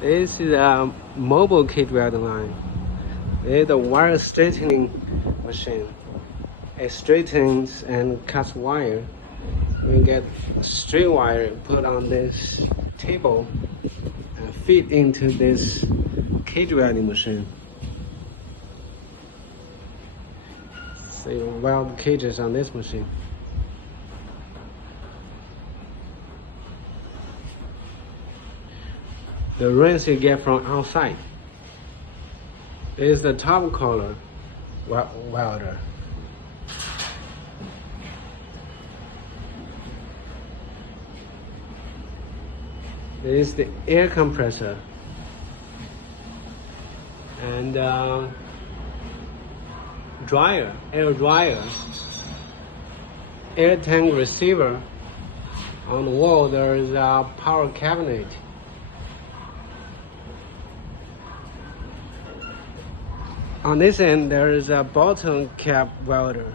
This is a mobile kit welding line. It's a wire straightening machine. It straightens and cuts wire. We get straight wire put on this table and feed into this cage welding machine. So you weld cages on this machine. The wrench you get from outside. This is the top color welder. This is the air compressor and air dryer, air tank receiver. On the wall there is a power cabinet. On this end there is a bottom cap welder.